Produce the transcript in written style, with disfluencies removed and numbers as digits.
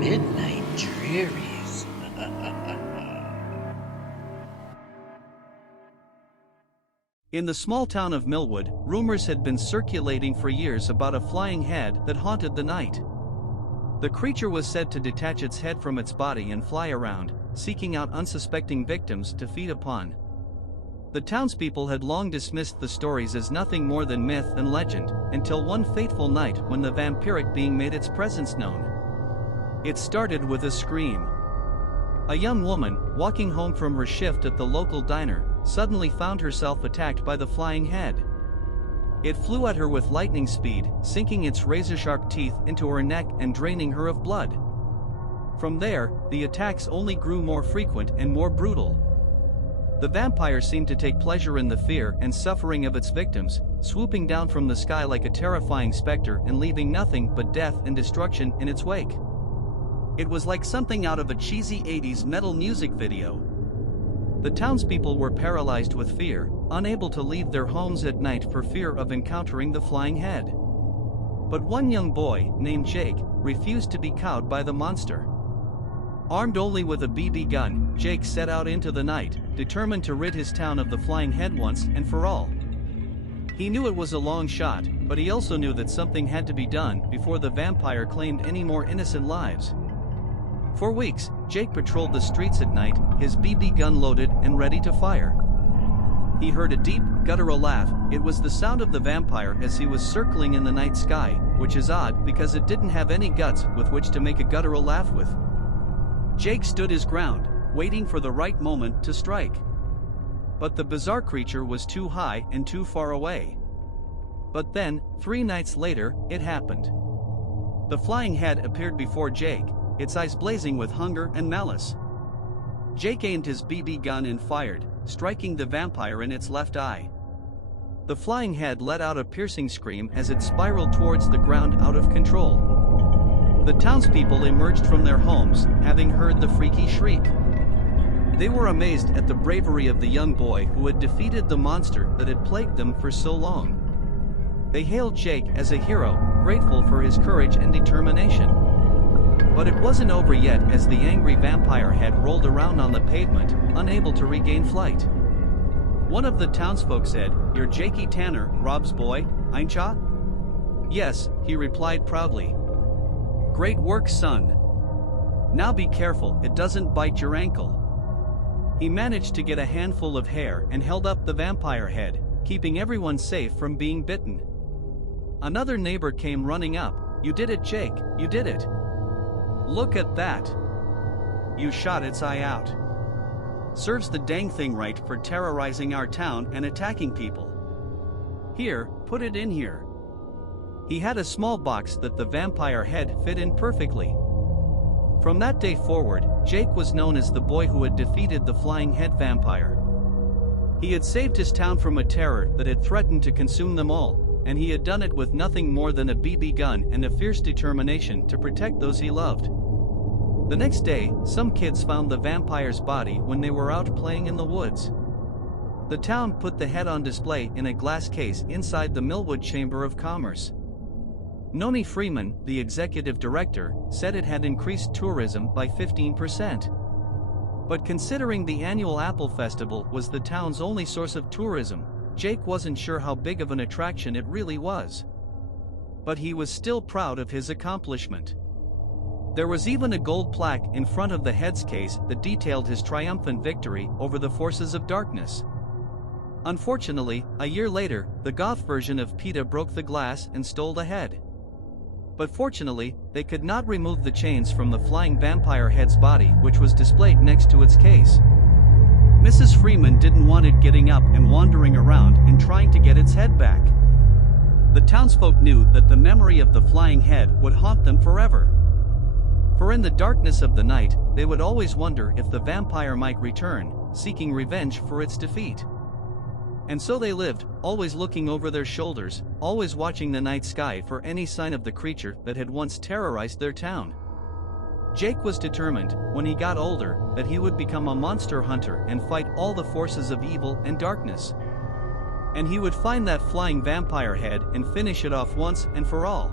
Midnight Drearies. In the small town of Millwood, rumors had been circulating for years about a flying head that haunted the night. The creature was said to detach its head from its body and fly around, seeking out unsuspecting victims to feed upon. The townspeople had long dismissed the stories as nothing more than myth and legend, until one fateful night when the vampiric being made its presence known. It started with a scream. A young woman, walking home from her shift at the local diner, suddenly found herself attacked by the flying head. It flew at her with lightning speed, sinking its razor-sharp teeth into her neck and draining her of blood. From there, the attacks only grew more frequent and more brutal. The vampire seemed to take pleasure in the fear and suffering of its victims, swooping down from the sky like a terrifying specter and leaving nothing but death and destruction in its wake. It was like something out of a cheesy 80s metal music video. The townspeople were paralyzed with fear, unable to leave their homes at night for fear of encountering the flying head. But one young boy, named Jake, refused to be cowed by the monster. Armed only with a BB gun, Jake set out into the night, determined to rid his town of the flying head once and for all. He knew it was a long shot, but he also knew that something had to be done before the vampire claimed any more innocent lives. For weeks, Jake patrolled the streets at night, his BB gun loaded and ready to fire. He heard a deep, guttural laugh. It was the sound of the vampire as he was circling in the night sky, which is odd because it didn't have any guts with which to make a guttural laugh with. Jake stood his ground, waiting for the right moment to strike. But the bizarre creature was too high and too far away. But then, 3 nights later, it happened. The flying head appeared before Jake, its eyes blazing with hunger and malice. Jake aimed his BB gun and fired, striking the vampire in its left eye. The flying head let out a piercing scream as it spiraled towards the ground out of control. The townspeople emerged from their homes, having heard the freaky shriek. They were amazed at the bravery of the young boy who had defeated the monster that had plagued them for so long. They hailed Jake as a hero, grateful for his courage and determination. But it wasn't over yet as the angry vampire head rolled around on the pavement, unable to regain flight. One of the townsfolk said, "You're Jakey Tanner, Rob's boy, ain't ya?" "Yes," he replied proudly. "Great work, son. Now be careful it doesn't bite your ankle." He managed to get a handful of hair and held up the vampire head, keeping everyone safe from being bitten. Another neighbor came running up. "You did it, Jake, you did it. Look at that. You shot its eye out. Serves the dang thing right for terrorizing our town and attacking people. Here, put it in here." He had a small box that the vampire head fit in perfectly. From that day forward, Jake was known as the boy who had defeated the flying head vampire. He had saved his town from a terror that had threatened to consume them all, and he had done it with nothing more than a BB gun and a fierce determination to protect those he loved. The next day, some kids found the vampire's body when they were out playing in the woods. The town put the head on display in a glass case inside the Millwood Chamber of Commerce. Noni Freeman, the executive director, said it had increased tourism by 15%. But considering the annual Apple Festival was the town's only source of tourism, Jake wasn't sure how big of an attraction it really was. But he was still proud of his accomplishment. There was even a gold plaque in front of the head's case that detailed his triumphant victory over the forces of darkness. Unfortunately, a year later, the goth version of PETA broke the glass and stole the head. But fortunately, they could not remove the chains from the flying vampire head's body, which was displayed next to its case. Mrs. Freeman didn't want it getting up and wandering around and trying to get its head back. The townsfolk knew that the memory of the flying head would haunt them forever. For in the darkness of the night, they would always wonder if the vampire might return, seeking revenge for its defeat. And so they lived, always looking over their shoulders, always watching the night sky for any sign of the creature that had once terrorized their town. Jake was determined, when he got older, that he would become a monster hunter and fight all the forces of evil and darkness. And he would find that flying vampire head and finish it off once and for all.